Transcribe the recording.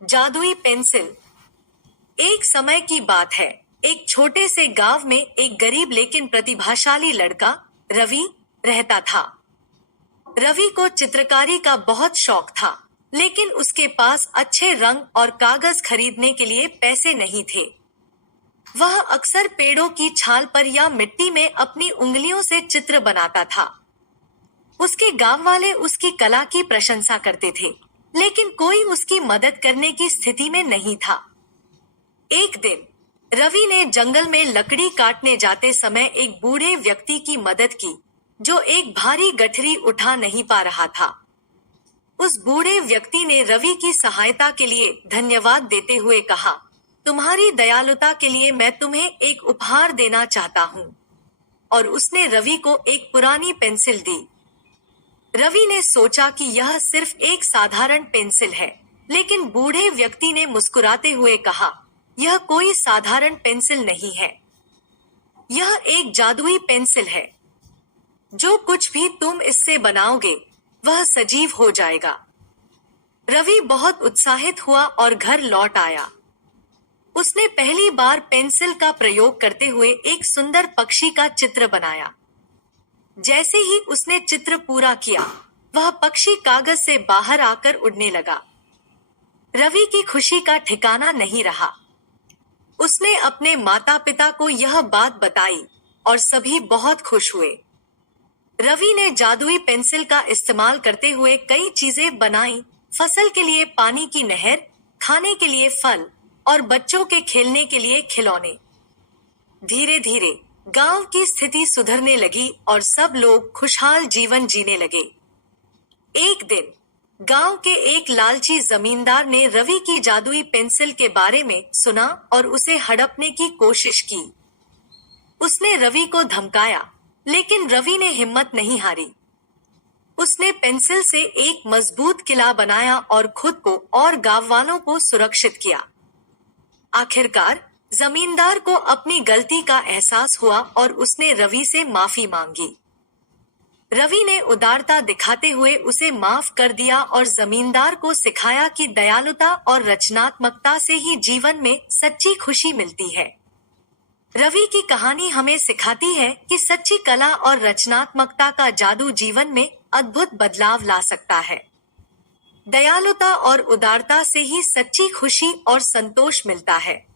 जादुई पेंसिल। एक समय की बात है, एक छोटे से गांव में एक गरीब लेकिन प्रतिभाशाली लड़का रवि रहता था। रवि को चित्रकारी का बहुत शौक था, लेकिन उसके पास अच्छे रंग और कागज खरीदने के लिए पैसे नहीं थे। वह अक्सर पेड़ों की छाल पर या मिट्टी में अपनी उंगलियों से चित्र बनाता था। उसके गांव वाले उसकी कला की प्रशंसा करते थे, लेकिन कोई उसकी मदद करने की स्थिति में नहीं था। एक दिन रवि ने जंगल में लकड़ी काटने जाते समय एक बूढ़े व्यक्ति की मदद की, जो एक भारी गठरी उठा नहीं पा रहा था। उस बूढ़े व्यक्ति ने रवि की सहायता के लिए धन्यवाद देते हुए कहा, तुम्हारी दयालुता के लिए मैं तुम्हें एक उपहार देना चाहता हूँ। और उसने रवि को एक पुरानी पेंसिल दी। रवि ने सोचा कि यह सिर्फ एक साधारण पेंसिल है, लेकिन बूढ़े व्यक्ति ने मुस्कुराते हुए कहा, यह कोई साधारण पेंसिल नहीं है, यह एक जादुई पेंसिल है। जो कुछ भी तुम इससे बनाओगे वह सजीव हो जाएगा। रवि बहुत उत्साहित हुआ और घर लौट आया। उसने पहली बार पेंसिल का प्रयोग करते हुए एक सुंदर पक्षी का चित्र बनाया। जैसे ही उसने चित्र पूरा किया, वह पक्षी कागज से बाहर आकर उड़ने लगा। रवि की खुशी का ठिकाना नहीं रहा। उसने अपने माता पिता को यह बात बताई और सभी बहुत खुश हुए। रवि ने जादुई पेंसिल का इस्तेमाल करते हुए कई चीजें बनाई, फसल के लिए पानी की नहर, खाने के लिए फल और बच्चों के खेलने के लिए खिलौने। धीरे धीरे गांव की स्थिति सुधरने लगी और सब लोग खुशहाल जीवन जीने लगे। एक दिन गांव के एक लालची जमींदार ने रवि की जादुई पेंसिल के बारे में सुना और उसे हड़पने की कोशिश की। उसने रवि को धमकाया, लेकिन रवि ने हिम्मत नहीं हारी। उसने पेंसिल से एक मजबूत किला बनाया और खुद को और गांव वालों को सुरक्षित किया। आखिरकार जमींदार को अपनी गलती का एहसास हुआ और उसने रवि से माफी मांगी। रवि ने उदारता दिखाते हुए उसे माफ कर दिया और जमींदार को सिखाया कि दयालुता और रचनात्मकता से ही जीवन में सच्ची खुशी मिलती है। रवि की कहानी हमें सिखाती है कि सच्ची कला और रचनात्मकता का जादू जीवन में अद्भुत बदलाव ला सकता है। दयालुता और उदारता से ही सच्ची खुशी और संतोष मिलता है।